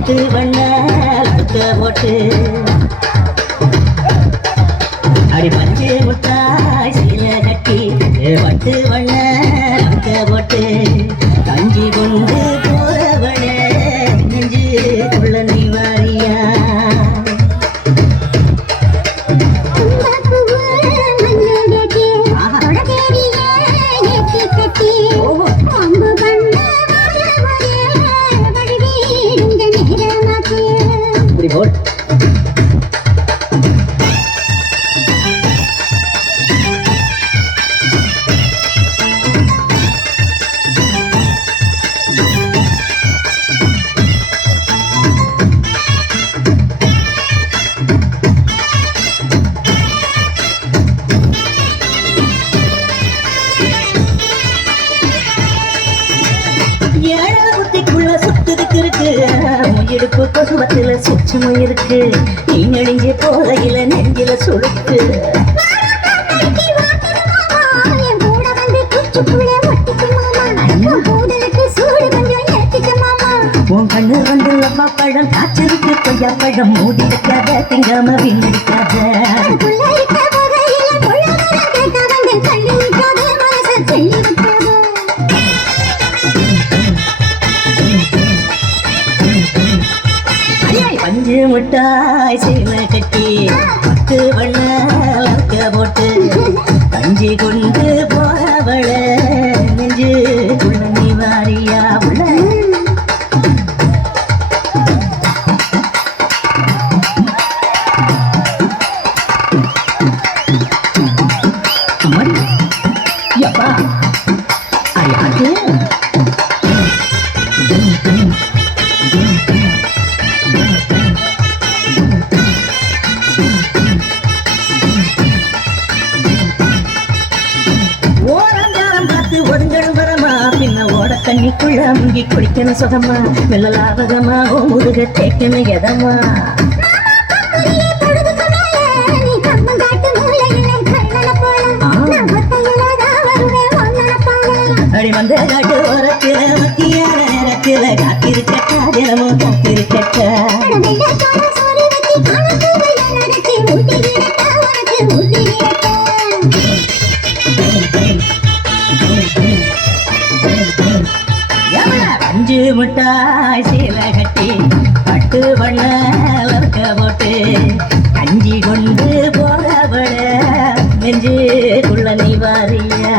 பட்டு வண்ண போட்டு அடி பஞ்சு முட்டாய் சீல கட்டி பட்டு வண்ண போட்டு கஞ்சி கொண்டு போறவள நெஞ்சு கொள்ள நீ வாரியா போல் முயடுப்பு பசுவத்தில சுச்சமும் இருக்கு நீ நெடுஞ்ச போதையில நெஞ்சில சுழுக்கு உன் கண்ணு வந்து லவ்வா பழம் காய்ச்சிருக்கு கொய்யா பழம் மூடி வைக்காத திங்காம வீணடிக்காத பஞ்சு முட்டாய் சீல கட்டி பட்டு வண்ண போட்டு கஞ்சி கொண்டு போறவள நெஞ்சு உள்ள நீ வாரியா உள்ள யப்பா அது தண்ணிக்குள்ள முங்கி குடிக்கணும் சுகமா மெல்ல லாபகமா ஓ முருக தேக்கணும் எதமா அடி வந்த காட்டு ஓரத்தில மத்தியான நேரத்தில காத்திருக்கட்டா தினமும் காத்திருக்கட்டா பஞ்சு முட்டாய் சீல கட்டி பட்டு வண்ண போட்டு கஞ்சி கொண்டு போறவள நெஞ்சு குள்ள நீ வாரியா